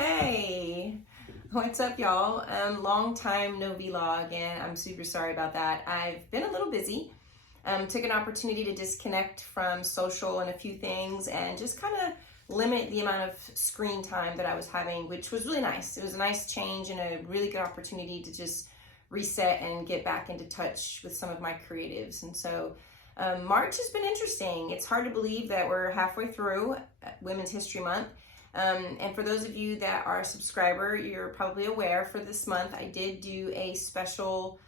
Hey, what's up, y'all? Long time no vlog, and I'm super sorry about that. I've been a little busy. Took an opportunity to disconnect from social and a few things and just kind of limit the amount of screen time that I was having, which was really nice. It was a nice change and a really good opportunity to just reset and get back into touch with some of my creatives. And so March has been interesting. It's hard to believe that we're halfway through Women's History Month. And for those of you that are a subscriber, you're probably aware for this month, I did do a special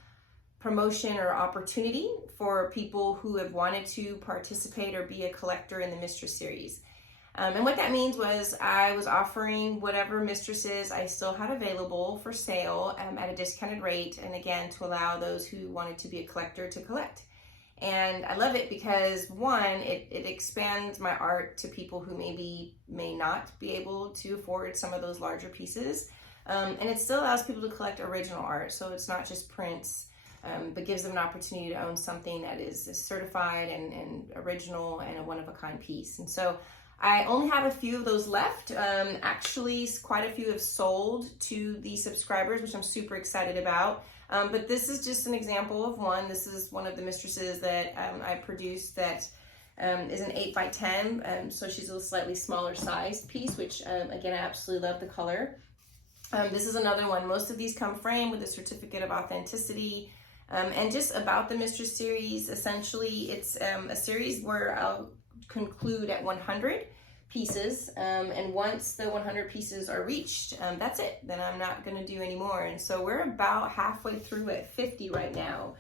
promotion or opportunity for people who have wanted to participate or be a collector in the Mistress series. And what that means was I was offering whatever mistresses I still had available for sale at a discounted rate. And again, to allow those who wanted to be a collector to collect. And I love it because one, it expands my art to people who may not be able to afford some of those larger pieces. And it still allows people to collect original art. So it's not just prints, but gives them an opportunity to own something that is certified and original and a one-of-a-kind piece. And so I only have a few of those left. Actually, quite a few have sold to the subscribers, which I'm super excited about. But this is just an example of one. This is one of the mistresses that I produced that is an 8x10. So she's a slightly smaller sized piece, which again, I absolutely love the color. This is another one. Most of these come framed with a certificate of authenticity. And just about the Mistress series, essentially it's a series where I'll conclude at 100 pieces, and once the 100 pieces are reached, that's it. Then I'm not going to do any more. And so we're about halfway through at 50 right now.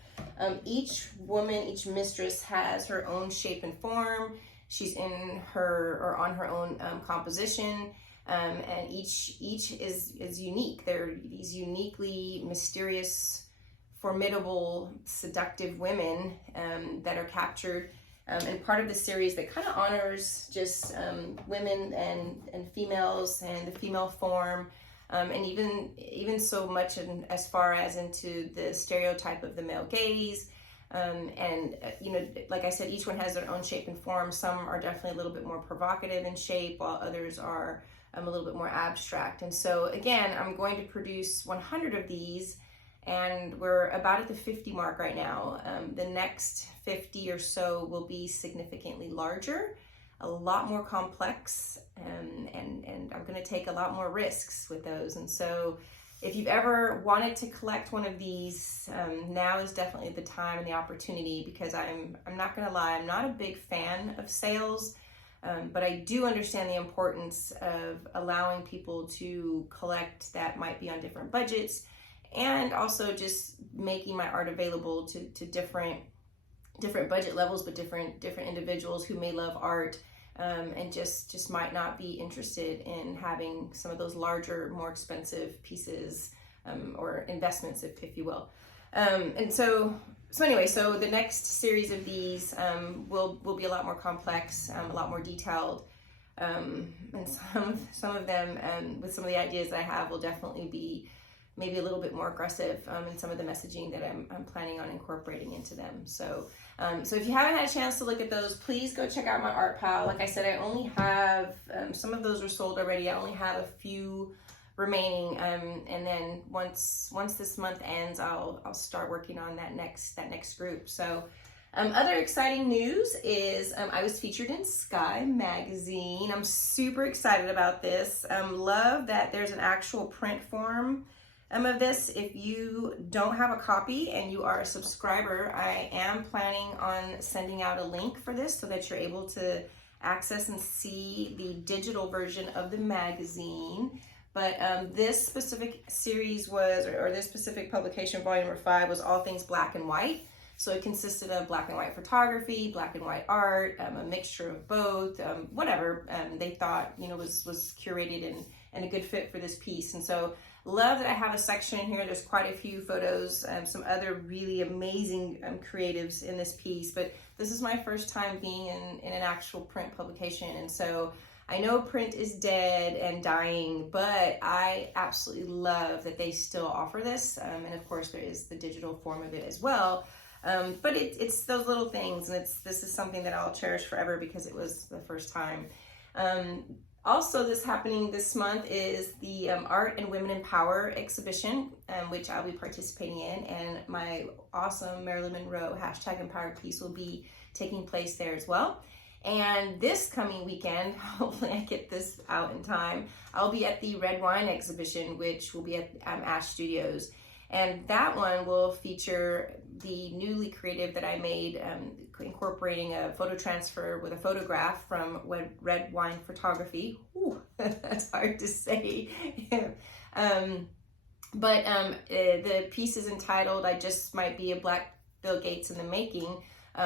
Each woman, each mistress has her own shape and form. She's in her or on her own composition, and each is unique. They're these uniquely mysterious, formidable, seductive women that are captured. And part of the series that kind of honors just women and females and the female form, and even so much as far as into the stereotype of the male gaze. And you know, like I said, each one has their own shape and form. Some are definitely a little bit more provocative in shape, while others are a little bit more abstract. And so again, I'm going to produce 100 of these. And we're about at the 50 mark right now. The next 50 or so will be significantly larger, a lot more complex, and I'm going to take a lot more risks with those. And so if you've ever wanted to collect one of these, now is definitely the time and the opportunity, because I'm not going to lie, I'm not a big fan of sales, but I do understand the importance of allowing people to collect that might be on different budgets, and also just making my art available to different budget levels, but different individuals who may love art, and just might not be interested in having some of those larger, more expensive pieces, or investments, if you will. And so anyway, so the next series of these will be a lot more complex, a lot more detailed, and some of them, with some of the ideas that I have, will definitely be maybe a little bit more aggressive in some of the messaging that I'm planning on incorporating into them. So if you haven't had a chance to look at those, please go check out my art pile. Like I said, I only have, some of those are sold already. I only have a few remaining. And then once this month ends, I'll start working on that next group. So other exciting news is I was featured in Sky magazine. I'm super excited about this. Love that there's an actual print form of this. If you don't have a copy and you are a subscriber, I am planning on sending out a link for this so that you're able to access and see the digital version of the magazine. But this specific series was, or this specific publication, volume number 5, was all things black and white. So it consisted of black and white photography, black and white art, a mixture of both, whatever they thought, you know, was curated and a good fit for this piece. And so love that I have a section in here. There's quite a few photos, some other really amazing creatives in this piece, but this is my first time being in an actual print publication. And so I know print is dead and dying, but I absolutely love that they still offer this. And of course there is the digital form of it as well. But it's those little things, and this is something that I'll cherish forever because it was the first time. Also, this happening this month is the Art and Women in Power exhibition, which I'll be participating in, and my awesome Marilyn Monroe #empowered piece will be taking place there as well. And this coming weekend, hopefully I get this out in time, I'll be at the Red Wine exhibition, which will be at Ash Studios. And that one will feature the newly creative that I made, incorporating a photo transfer with a photograph from Red Wine Photography. Ooh, that's hard to say. The piece is entitled "I Just Might Be a Black Bill Gates in the Making,"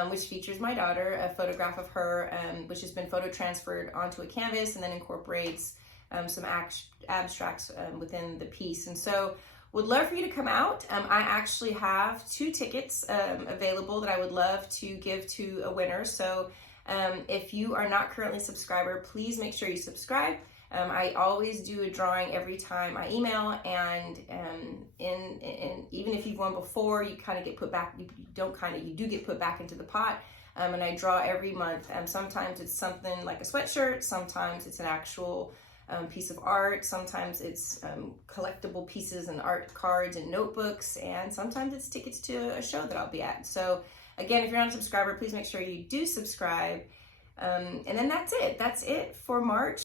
which features my daughter, a photograph of her, which has been photo transferred onto a canvas and then incorporates some abstracts within the piece. And so would love for you to come out. I actually have 2 tickets available that I would love to give to a winner. So if you are not currently a subscriber, please make sure you subscribe. I always do a drawing every time I email, and even if you've won before, you kind of get put back. You do get put back into the pot. And I draw every month. Sometimes it's something like a sweatshirt. Sometimes it's an actual piece of art. Sometimes it's collectible pieces and art cards and notebooks, and sometimes it's tickets to a show that I'll be at. So again, if you're not a subscriber, please make sure you do subscribe. And then that's it for March.